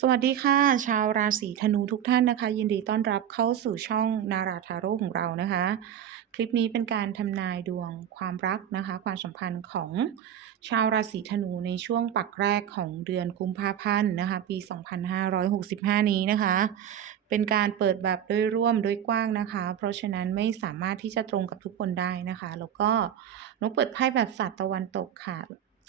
สวัสดีค่ะ ชาวราศีธนูทุกท่านนะคะ ยินดีต้อนรับเข้าสู่ช่องนาราทาโร่ของเรานะคะ คลิปนี้เป็นการทำนายดวงความรักนะคะ ความสัมพันธ์ของชาวราศีธนูในช่วงปักแรกของเดือนกุมภาพันธ์นะคะ ปี 2565 นี้นะคะ เป็นการเปิดแบบโดยร่วมโดยกว้างนะคะ เพราะฉะนั้นไม่สามารถที่จะตรงกับทุกคนได้นะคะ แล้วก็นกเปิดไพ่แบบศาสตร์ตะวันตกค่ะ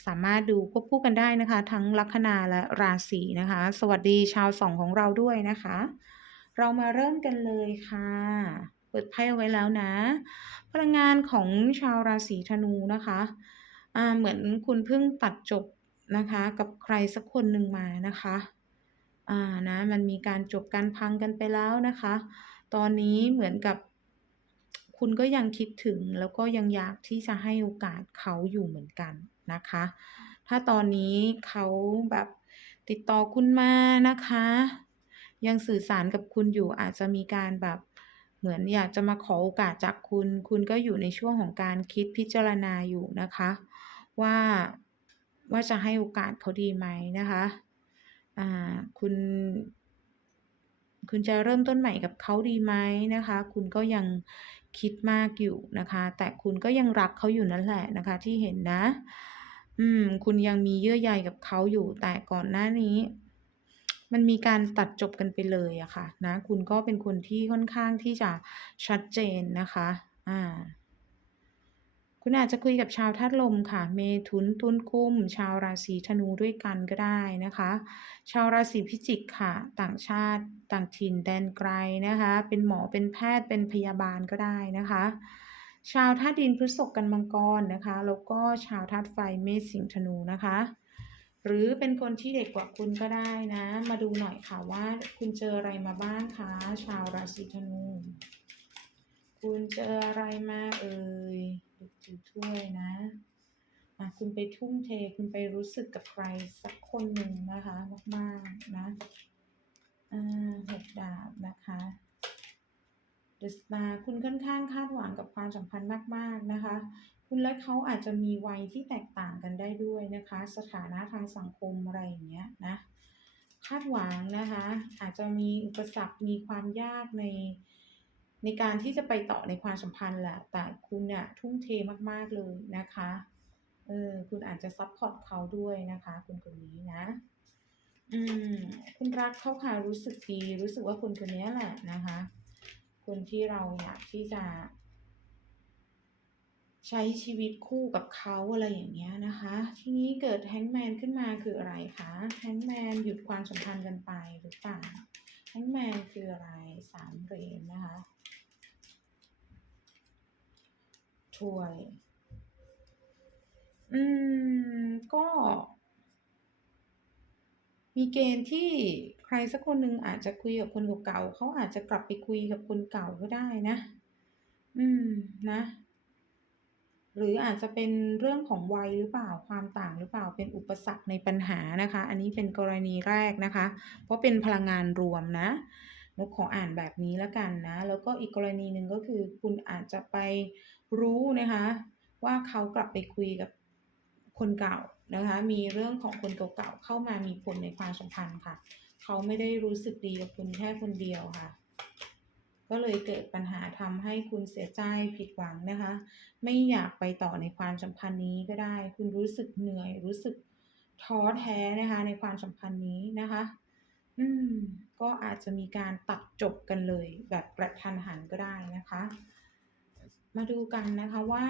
สามารถดูควบคู่กันได้นะคะ ทั้งลัคนาและราศีนะคะ สวัสดีชาวสองของเราด้วยนะคะ เรามาเริ่มกันเลยค่ะเปิดไพ่เอาไว้แล้วนะ พลังงานของชาวราศีธนูนะคะอ่าเหมือนคุณเพิ่งตัดจบนะคะ กับใครสักคนหนึ่งมานะคะอ่านะมันมีการจบการพังกันไปแล้วนะคะ ตอนนี้เหมือนกับคุณก็ยังคิดถึงแล้วก็ยังอยากที่จะให้โอกาสเขาอยู่เหมือนกัน นะคะ ถ้าตอนนี้เขาแบบติดต่อคุณมานะคะ ยังสื่อสารกับคุณอยู่อาจจะมีการแบบเหมือนอยากจะมาขอโอกาสจากคุณ คุณก็อยู่ในช่วงของการคิดพิจารณาอยู่นะคะ ว่าว่าจะให้โอกาสเขาดีไหมนะคะอ่าคุณคุณจะเริ่มต้นใหม่กับเขาดีไหมนะคะ คุณก็ยังคิดมากอยู่นะคะ แต่คุณก็ยังรักเขาอยู่นั่นแหละนะคะที่เห็นนะ อืม คุณยังมีเยื่อใยกับเขาอยู่ แต่ก่อนหน้านี้ มันมีการตัดจบกันไปเลยอะค่ะ นะ คุณก็เป็นคนที่ค่อนข้างที่จะชัดเจนนะคะ อ่า คุณอาจจะคุยกับชาวธาตุลมค่ะ เมถุนตุลกุ้ม ชาวราศีธนูด้วยกันก็ได้นะคะ ชาวราศีพิจิกค่ะ ต่างชาติต่างถิ่นแดนไกลนะคะ เป็นหมอเป็นแพทย์เป็นพยาบาลก็ได้นะคะ ชาวธาตุดินพฤษภกันมังกรนะคะ แล้วก็ชาวธาตุไฟเมษสิงธนูนะคะ หรือเป็นคนที่เด็กกว่าคุณก็ได้นะ มาดูหน่อยค่ะว่าคุณเจออะไรมาบ้างคะชาวราศีธนู คุณเจออะไรมาเอ่ยดูถือถ้วยนะะคุณไปทุ่มเทคุณไปรู้สึกกับใครสักคนหนึ่งนะคะ มากๆนะอ่าหกดาบนะคะ เดสตาคุณค่อนข้างคาดหวังกับความสัมพันธ์มาก ๆ นะคะ คุณและเขาอาจจะมีวัยที่แตกต่างกันได้ด้วยนะคะ สถานะทางสังคมอะไรอย่างเงี้ยนะ คาดหวังนะคะ อาจจะมีอุปสรรค มีความยากในในการที่จะไปต่อในความสัมพันธ์แหละ แต่คุณเนี่ยทุ่มเทมาก ๆ เลยนะคะ เออ คุณอาจจะซัพพอร์ตเขาด้วยนะคะคนคนนี้นะ อืม คุณรักเขาค่ะ รู้สึกดี รู้สึกว่าคนคนนี้แหละนะคะ คนที่เราอยากที่จะ ใช้ชีวิตคู่กับเขาอะไรอย่างเงี้ยนะคะ ทีนี้เกิด Hangman ขึ้นมาคืออะไรคะ Hangman หยุดความสัมพันธ์กันไปหรือเปล่า Hangman คืออะไรสามเหรียญนะคะถ้วย อืม ก็ มีเกณฑ์ที่ รสักคนหนึ่งอาจจะคุยกับคนเก่าๆเขาอาจจะกลับไปคุยกับคนเก่าก็ได้นะ อืมนะ หรืออาจจะเป็นเรื่องของวัยหรือเปล่าความต่างหรือเปล่าเป็นอุปสรรคในปัญหานะคะ อันนี้เป็นกรณีแรกนะคะ เพราะเป็นพลังงานรวมนะนกขออ่านแบบนี้แล้วกันนะ แล้วก็อีกกรณีหนึ่งก็คือ คุณอาจจะไปรู้นะคะ ว่าเขากลับไปคุยกับคนเก่านะคะ มีเรื่องของคนเก่าๆเข้ามามีผลในความสัมพันธ์ค่ะ เขาไม่ได้รู้สึกดีกับคุณแค่คนเดียวค่ะ ก็เลยเกิดปัญหาทำให้คุณเสียใจผิดหวังนะคะ ไม่อยากไปต่อในความสัมพันธ์นี้ก็ได้ คุณรู้สึกเหนื่อย รู้สึกท้อแท้นะคะ ในความสัมพันธ์นี้นะคะ อืม ก็อาจจะมีการตัดจบกันเลย แบบกระทันหันก็ได้นะคะ มาดูกันนะคะว่า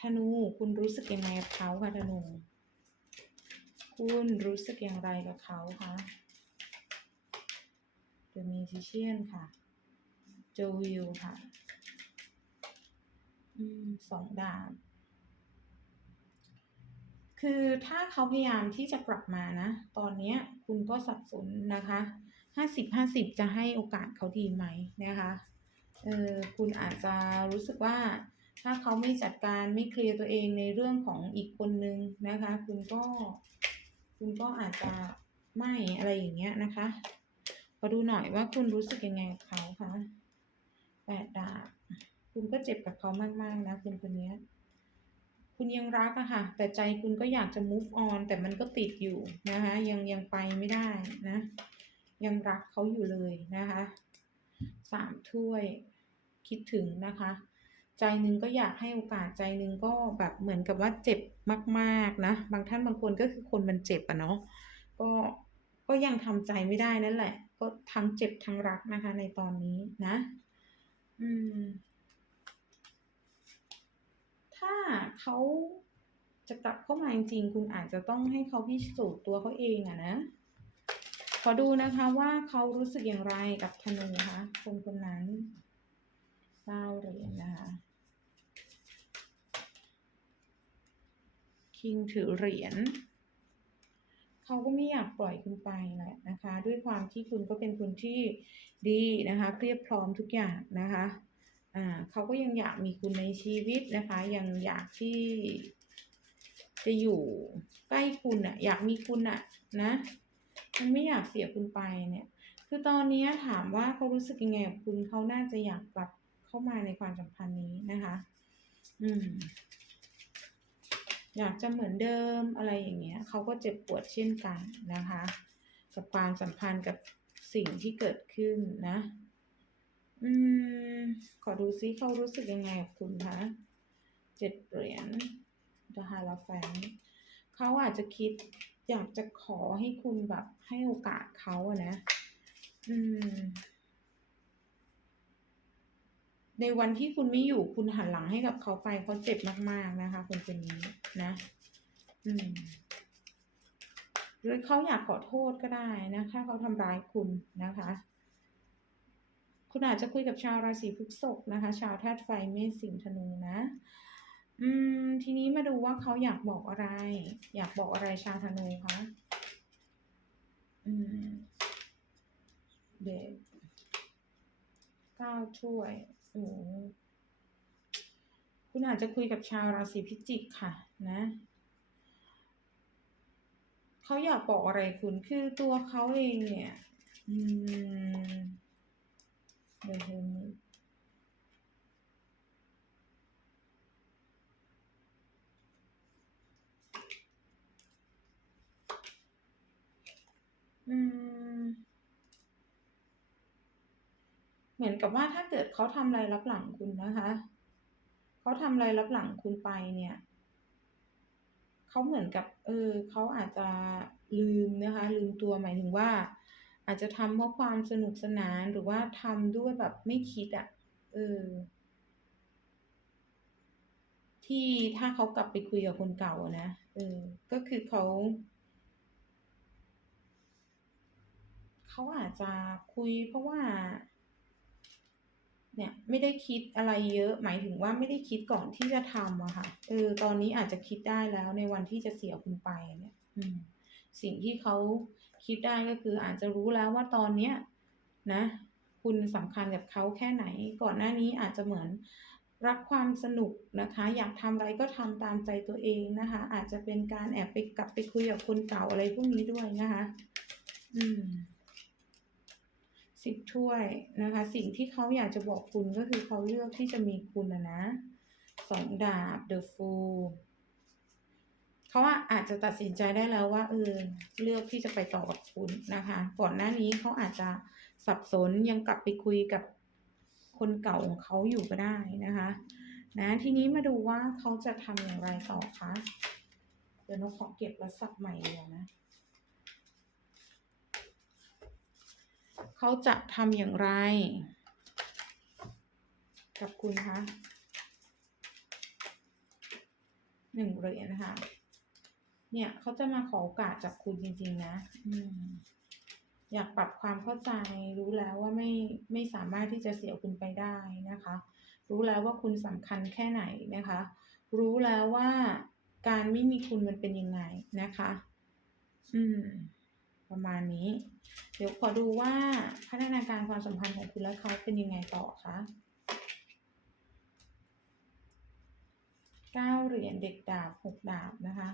ธนูคุณรู้สึกยังไงกับเขาคะธนู คุณรู้สึกอย่างไรกับเขาคะ The Magician ค่ะเจอวิวค่ะ อืมสองดาบคือถ้าเขาพยายามที่จะกลับมานะ ตอนนี้คุณก็สับสนนะคะห้าสิบห้าสิบจะให้โอกาสเขาดีไหมนะคะ เออคุณอาจจะรู้สึกว่าถ้าเขาไม่จัดการไม่เคลียร์ตัวเองในเรื่องของอีกคนนึงนะคะ คุณก็ คุณก็อาจจะไม่อะไรอย่างเงี้ยนะคะ มาดูหน่อยว่าคุณรู้สึกยังไงกับเขาคะแปดดาบคุณก็เจ็บกับเขามากๆนะคนคนนี้คุณยังรักอะค่ะ แต่ใจคุณก็อยากจะ move on แต่มันก็ติดอยู่นะคะ ยังยังไปไม่ได้นะ ยังรักเขาอยู่เลยนะคะสามถ้วยคิดถึงนะคะ ใจหนึ่งก็อยากให้โอกาสใจหนึ่งก็แบบเหมือนกับว่าเจ็บมากๆนะ บางท่านบางคนก็คือคนมันเจ็บอะเนาะก็ก็ยังทำใจไม่ได้นั่นแหละ ก็ทั้งเจ็บทั้งรักนะคะ ในตอนนี้นะ อืม ถ้าเขาจะกลับเข้ามาจริงๆ คุณอาจจะต้องให้เขาพิสูจน์ตัวเขาเองอะนะ ขอดูนะคะว่าเขารู้สึกอย่างไรกับธนูคะคนคนนั้นเก้าเหรียญนะคะ คิงถือเหรียญ เขาก็ไม่อยากปล่อยคุณไปแหละนะคะ ด้วยความที่คุณก็เป็นคนที่ดีนะคะเรียบพร้อมทุกอย่างนะคะอ่าเขาก็ยังอยากมีคุณในชีวิตนะคะ ยังอยากที่จะอยู่ใกล้คุณอะอยากมีคุณอะนะมันไม่อยากเสียคุณไปเนี่ย คือตอนนี้ถามว่าเขารู้สึกยังไงกับคุณเขาน่าจะอยากกลับเข้ามาในความสัมพันธ์นี้นะคะ อืม อยากจะเหมือนเดิมอะไรอย่างเงี้ยเขาก็เจ็บปวดเช่นกันนะคะ กับความสัมพันธ์กับสิ่งที่เกิดขึ้นนะ อืม ขอดูซิเขารู้สึกยังไงกับคุณคะเจ็ดเหรียญ The Hierophant เขาอาจจะคิดอยากจะขอให้คุณแบบให้โอกาสเขาอะนะ อืม ในวันที่คุณไม่อยู่คุณหันหลังให้กับเขาไปเขาเจ็บมาก ๆนะคะ คนคนนี้นะ อืมหรือเขาอยากขอโทษก็ได้นะถ้าเขาทำร้ายคุณนะคะ คุณอาจจะคุยกับชาวราศีพฤษภนะคะ ชาวธาตุไฟเมษสิงห์ธนูนะ อืม ทีนี้มาดูว่าเขาอยากบอกอะไร อยากบอกอะไรชาวธนูคะอืมเด็กเก้าถ้วย คุณอาจจะคุยกับชาวราศีพิจิกค่ะนะเขาอยากบอกอะไรคุณคือตัวเขาเองเนี่ยอืมเดี๋ยวเห็นอืม เหมือนกับว่าถ้าเกิดเขาทำอะไรรับหลังคุณนะคะเขาทำอะไรรับหลังคุณไปเนี่ยเขาเหมือนกับ เออเขาอาจจะลืมนะคะ ลืมตัวหมายถึงว่า อาจจะทำเพราะความสนุกสนานหรือว่าทำด้วยแบบไม่คิดอะ่ะ เออ ที่ถ้าเขากลับไปคุยกับคนเก่านะเออ ก็คือเขาเขาอาจจะคุยเพราะว่า เนี่ยไม่ได้คิดอะไรเยอะ หมายถึงว่าไม่ได้คิดก่อนที่จะทำอะค่ะเออตอนนี้อาจจะคิดได้แล้วในวันที่จะเสียคุณไปเนี่ยสิ่งที่เขาคิดได้ก็คืออาจจะรู้แล้วว่าตอนเนี้ยนะ คุณสำคัญกับเขาแค่ไหน ก่อนหน้านี้อาจจะเหมือนรักความสนุกนะคะ อยากทำอะไรก็ทำตามใจตัวเองนะคะ อาจจะเป็นการแอบไปกลับไปคุยกับคนเก่าอะไรพวกนี้ด้วยนะคะ อืม สิบถ้วยนะคะ สิ่งที่เขาอยากจะบอกคุณก็คือเขาเลือกที่จะมีคุณนะนะสองดาบ The Fool เขาอาจจะตัดสินใจได้แล้วว่าเออเลือกที่จะไปต่อกับคุณนะคะ ก่อนหน้านี้เขาอาจจะสับสนยังกลับไปคุยกับคนเก่าของเขาอยู่ก็ได้นะคะ นะทีนี้มาดูว่าเขาจะทำอย่างไรต่อคะเดี๋ยวนกขอเก็บแล้วสับใหม่เดียวนะ เขาจะทำอย่างไร กับคุณคะหนึ่งเหรียญนะคะเนี่ยเขาจะมาขอโอกาสจากคุณจริง ๆ นะอืมอยากปรับความเข้าใจรู้แล้วว่าไม่ไม่สามารถที่จะเสียคุณไปได้นะคะ รู้แล้วว่าคุณสำคัญแค่ไหนนะคะ รู้แล้วว่าการไม่มีคุณมันเป็นยังไงนะคะ อืม ประมาณนี้ เดี๋ยวขอดูว่าพัฒนาการความสัมพันธ์ของคุณและเขาเป็นยังไงต่อคะเก้าเหรียญเด็กดาบหกดาบนะคะ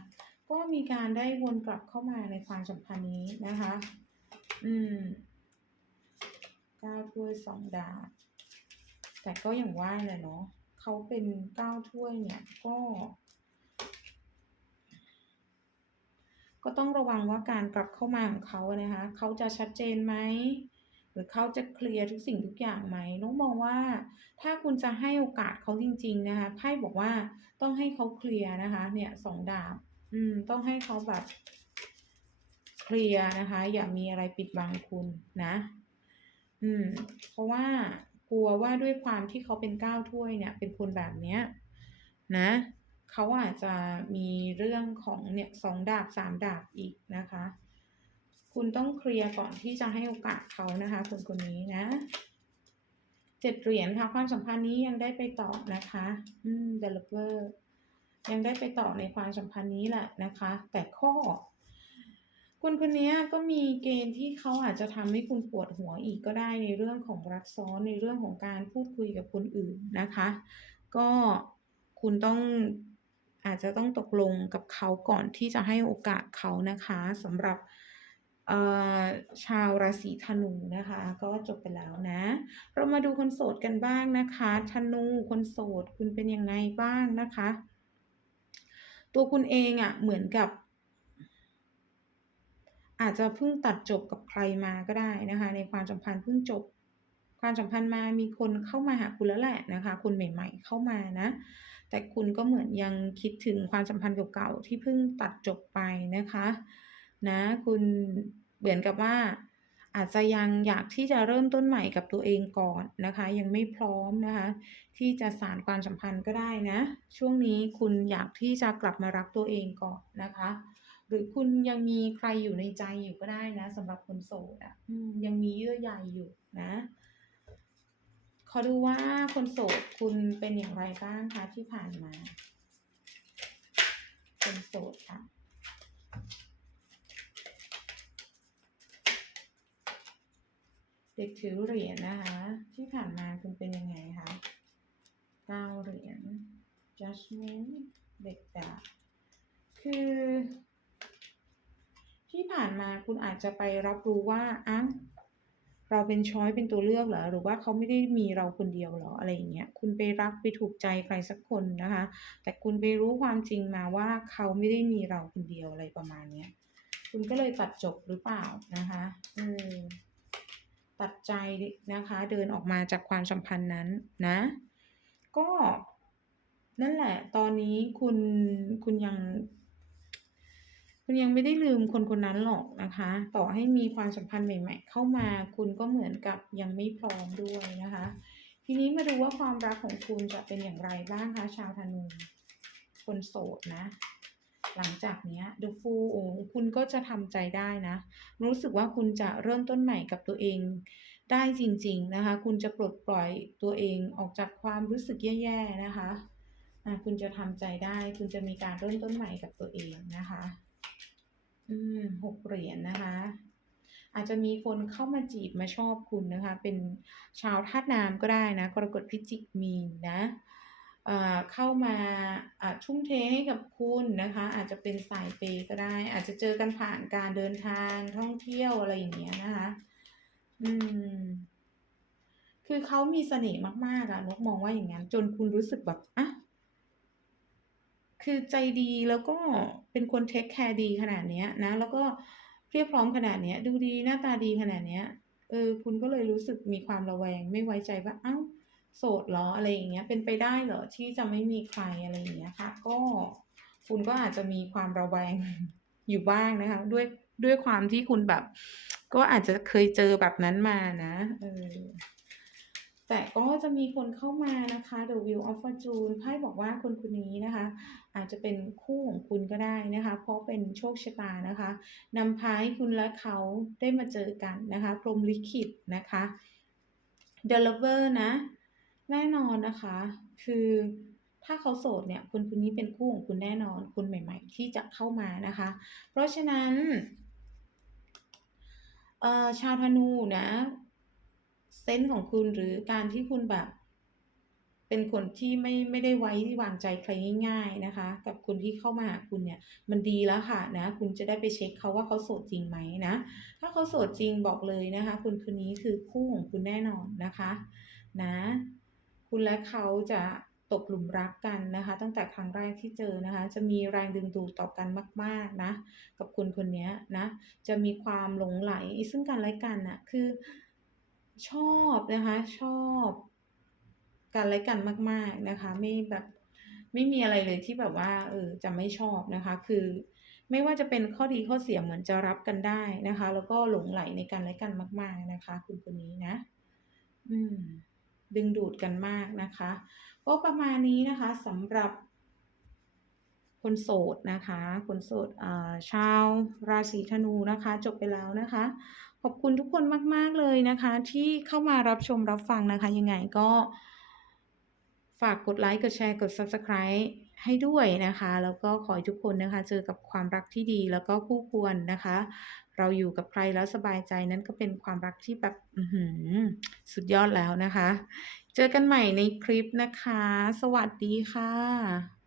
ก็มีการได้วนกลับเข้ามาในความสัมพันธ์นี้นะคะ อืมเก้าถ้วยสองดาบ แต่ก็อย่างว่าแหละเนาะเขาเป็นเก้าถ้วยเนี่ยก็ ก็ต้องระวังว่าการกลับเข้ามาของเขาอะนะคะเขาจะชัดเจนไหมหรือเขาจะเคลียร์ทุกสิ่งทุกอย่างไหมน้องมองว่า ถ้าคุณจะให้โอกาสเขาจริง ๆ นะคะไพ่บอกว่าต้องให้เขาเคลียร์นะคะ เนี่ย2ดาบ อืม ต้องให้เขาแบบเคลียร์นะคะ อย่ามีอะไรปิดบังคุณนะ อืม เพราะว่ากลัวว่าด้วยความที่เขาเป็น9ถ้วยเนี่ย เป็นคนแบบเนี้ย นะ เขาอาจจะมีเรื่องของเนี่ย2ดาบ3ดาบอีกนะคะ คุณต้องเคลียร์ก่อนที่จะให้โอกาสเขานะคะคนคนนี้นะ7เหรียญค่ะความสัมพันธ์นี้ยังได้ไปต่อนะคะ อืม developer ยังได้ไปต่อในความสัมพันธ์นี้แหละนะคะ แต่ข้อคนคนนี้ก็มีเกณฑ์ที่เขาอาจจะทำให้คุณปวดหัวอีกก็ได้ในเรื่องของรักซ้อนในเรื่องของการพูดคุยกับคนอื่นนะคะ ก็คุณต้อง อาจจะต้องตกลงกับเขาก่อนที่จะให้โอกาสเขานะคะสำหรับชาวราศีธนูนะคะ ก็จบไปแล้วนะ เรามาดูคนโสดกันบ้างนะคะธนูคนโสดคุณเป็นยังไงบ้างนะคะ ตัวคุณเองอะเหมือนกับ อาจจะเพิ่งตัดจบกับใครมาก็ได้นะคะ ในความสัมพันธ์เพิ่งจบ ความสัมพันธ์มามีคนเข้ามาหาคุณแล้วแหละนะคะ คนใหม่ ๆ เข้ามานะ แต่คุณก็เหมือนยังคิดถึงความสัมพันธ์เก่าๆที่เพิ่งตัดจบไปนะคะ นะคุณเหมือนกับว่า อาจจะยังอยากที่จะเริ่มต้นใหม่กับตัวเองก่อนนะคะ ยังไม่พร้อมนะคะ ที่จะสานความสัมพันธ์ก็ได้นะ ช่วงนี้คุณอยากที่จะกลับมารักตัวเองก่อนนะคะ หรือคุณยังมีใครอยู่ในใจอยู่ก็ได้นะสำหรับคนโสดอะยังมีเยื่อใยอยู่นะ ขอดูว่าคนโสดคุณเป็นอย่างไรบ้างคะที่ผ่านมา คนโสดค่ะเด็กถือเหรียญนะคะ ที่ผ่านมาคุณเป็นยังไงคะเก้าเหรียญ judgment เด็กดาบคือ ที่ผ่านมาคุณอาจจะไปรับรู้ว่าอ้าว เราเป็นช้อยเป็นตัวเลือกเหรอหรือว่าเขาไม่ได้มีเราคนเดียวเหรออะไรอย่างเงี้ยคุณไปรักไปถูกใจใครสักคนนะคะ แต่คุณไปรู้ความจริงมาว่าเขาไม่ได้มีเราคนเดียวอะไรประมาณเนี้ยคุณก็เลยตัดจบหรือเปล่านะคะเออตัดใจนะคะ เดินออกมาจากความสัมพันธ์นั้นนะ ก็นั่นแหละ ตอนนี้คุณคุณยัง คุณยังไม่ได้ลืมคนคนนั้นหรอกนะคะ ต่อให้มีความสัมพันธ์ใหม่ ๆ เข้ามาคุณก็เหมือนกับยังไม่พร้อมด้วยนะคะ ทีนี้มาดูว่าความรักของคุณจะเป็นอย่างไรบ้างคะชาวธนูคนโสดนะ หลังจากเนี้ย The Fool โอ้คุณก็จะทำใจได้นะ รู้สึกว่าคุณจะเริ่มต้นใหม่กับตัวเองได้จริง ๆนะคะ คุณจะปลดปล่อยตัวเองออกจากความรู้สึกแย่ ๆ นะคะคุณจะทำใจได้ คุณจะมีการเริ่มต้นใหม่กับตัวเองนะคะ อืม6เหรียญนะคะ อาจจะมีคนเข้ามาจีบมาชอบคุณนะคะ เป็นชาวธาตุน้ำก็ได้นะกรกฎพิจิกมีนนะเอ่อเข้ามาอ่าทุ่มเทให้กับคุณนะคะ อาจจะเป็นสายเปย์ก็ได้ อาจจะเจอกันผ่านการเดินทางท่องเที่ยวอะไรอย่างเงี้ยนะคะ อืม คือเขามีเสน่ห์มากๆอะนกมองว่าอย่างงั้น จนคุณรู้สึกแบบอะ คือใจดีแล้วก็เป็นคนเทกแคร์ดีขนาดเนี้ยนะ แล้วก็เพียบพร้อมขนาดเนี้ย ดูดีหน้าตาดีขนาดเนี้ยเออคุณก็เลยรู้สึกมีความระแวง ไม่ไว้ใจว่าอ้าวโสดเหรออะไรอย่างเงี้ย เป็นไปได้เหรอที่จะไม่มีใครอะไรอย่างเงี้ยค่ะ ก็คุณก็อาจจะมีความระแวงอยู่บ้างนะคะ ด้วยด้วยความที่คุณแบบ ก็อาจจะเคยเจอแบบนั้นมานะเออ แต่ก็จะมีคนเข้ามานะคะ The Wheel of Fortune ไพ่บอกว่าคนคนนี้นะคะ อาจจะเป็นคู่ของคุณก็ได้นะคะ เพราะเป็นโชคชะตานะคะนำพาให้คุณและเขาได้มาเจอกันนะคะ พรมลิขิตนะคะ The Lover นะ แน่นอนนะคะ คือถ้าเขาโสดเนี่ยคนคนนี้เป็นคู่ของคุณแน่นอนคนใหม่ ๆ ที่จะเข้ามานะคะ เพราะฉะนั้นชาวธนูนะ เซนส์ของคุณหรือการที่คุณแบบ เป็นคนที่ไม่ไม่ได้ไว้วางใจใครง่าย ๆนะคะ กับคนที่เข้ามาหาคุณเนี่ย มันดีแล้วค่ะนะ คุณจะได้ไปเช็กเขาว่าเขาโสดจริงไหมนะ ถ้าเขาโสดจริงบอกเลยนะคะคนคนนี้คือคู่ของคุณแน่นอนนะคะ นะ คุณและเขาจะตกหลุมรักกันนะคะ ตั้งแต่ครั้งแรกที่เจอนะคะ จะมีแรงดึงดูดต่อกันมาก ๆนะ กับคนคนนี้นะ จะมีความหลงใหลซึ่งกันและกันน่ะคือ ชอบนะคะ ชอบกันและกันมาก ๆนะคะ ไม่แบบไม่มีอะไรเลยที่แบบว่าเออจะไม่ชอบนะคะ คือไม่ว่าจะเป็นข้อดีข้อเสียเหมือนจะรับกันได้นะคะ แล้วก็หลงใหลในกันและกันมาก ๆนะคะ คุณคนนี้นะ อืม ดึงดูดกันมากนะคะ ก็ประมาณนี้นะคะสำหรับ คนโสดนะคะ คนโสดอ่าชาวราศีธนูนะคะ จบไปแล้วนะคะ ขอบคุณทุกคนมาก ๆ เลยนะคะ ที่เข้ามารับชมรับฟังนะคะ ยังไงก็ฝากกดไลค์ กดแชร์ กด Subscribe ให้ด้วยนะคะ แล้วก็ขอให้ทุกคนนะคะ เจอกับความรักที่ดีแล้วก็คู่ควรนะคะ เราอยู่กับใครแล้วสบายใจนั่นก็เป็นความรักที่แบบสุดยอดแล้วนะคะ เจอกันใหม่ในคลิปนะคะ สวัสดีค่ะ